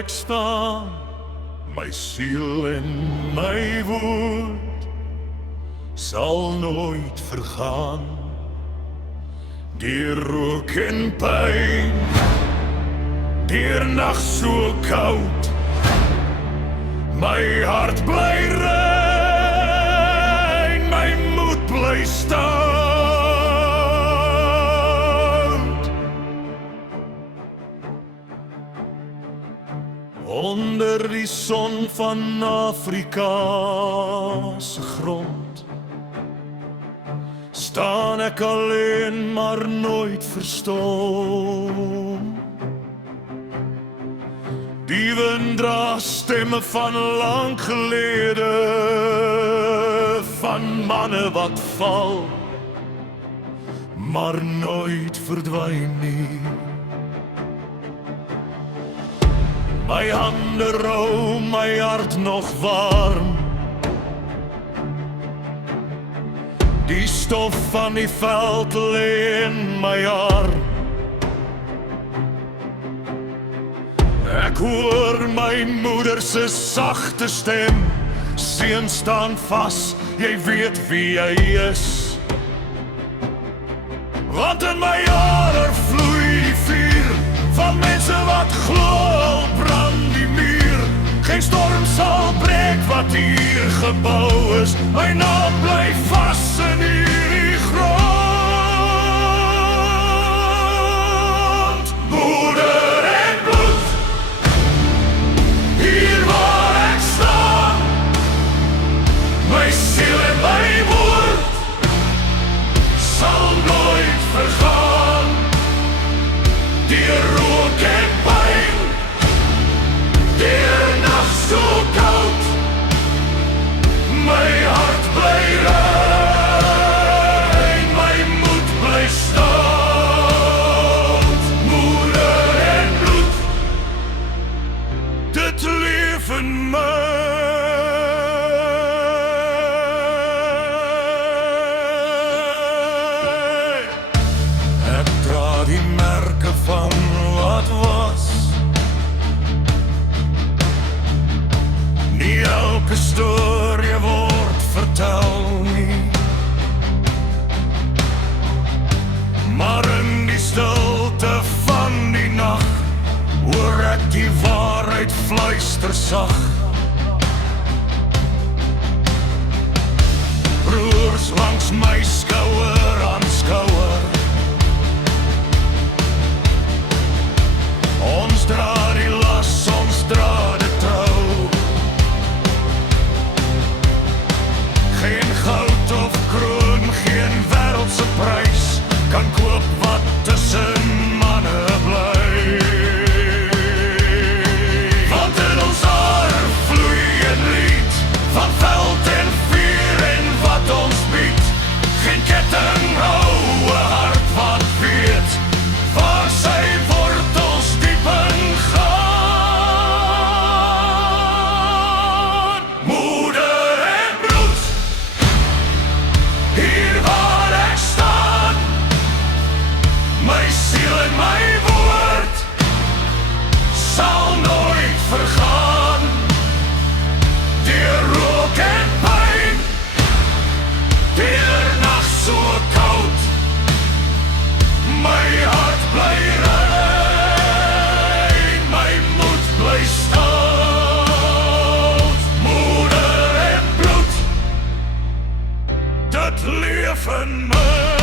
ek staan, my siel en my woord sal nooit vergaan. Deur rook en pyn, deur nag so koud, my hart bly rein, my moed bly staan. Onder die son van Afrika se grond staan ek alleen, maar nooit verstom. Die wind dra stemme van lang gelede, van manne wat val, maar nooit verdwyn nie. My hande rou, my hart nog warm, die stof van die veld lê in my arm. Ek hoor my moeder se sagte stem, seun staan vas, jy weet wie jy is. Want in my hare vloei die vuur van mense wat glo, brand die muur. Geen storm sal breek wat hier gebou is, my naam bly vas in hierdie grond. Moeder en bloed, hier waar ek staan, my siel en my woord sal nooit vergaan. Deur rook en pyn, deur nag so koud, my hart bly rein, my moed bly stout. Moeder en bloed, dit leef in my. Ek dra die merke van wat was, nie elke storie word vertel nie, maar in die stilte van die nag hoor ek die waarheid fluister sag. Broers langs my skouer aan skouer, ons dra die las, ons dra dit trou. Geen goud of kroon, geen wêreldse prys kan koop wat tussen manne bly. Want in ons hare vloei 'n lied van veld en vuur en wat ons bied. Geen ketting hou 'n hart wat weet waar sy wortels diep ingaan. Moeder en bloed, hier waar ek staan, my siel en my woord sal nooit vergaan. Deur rook en pyn, deur nag so koud, my hart bly rein, my moed bly stout. Moeder en bloed, dit leef in my.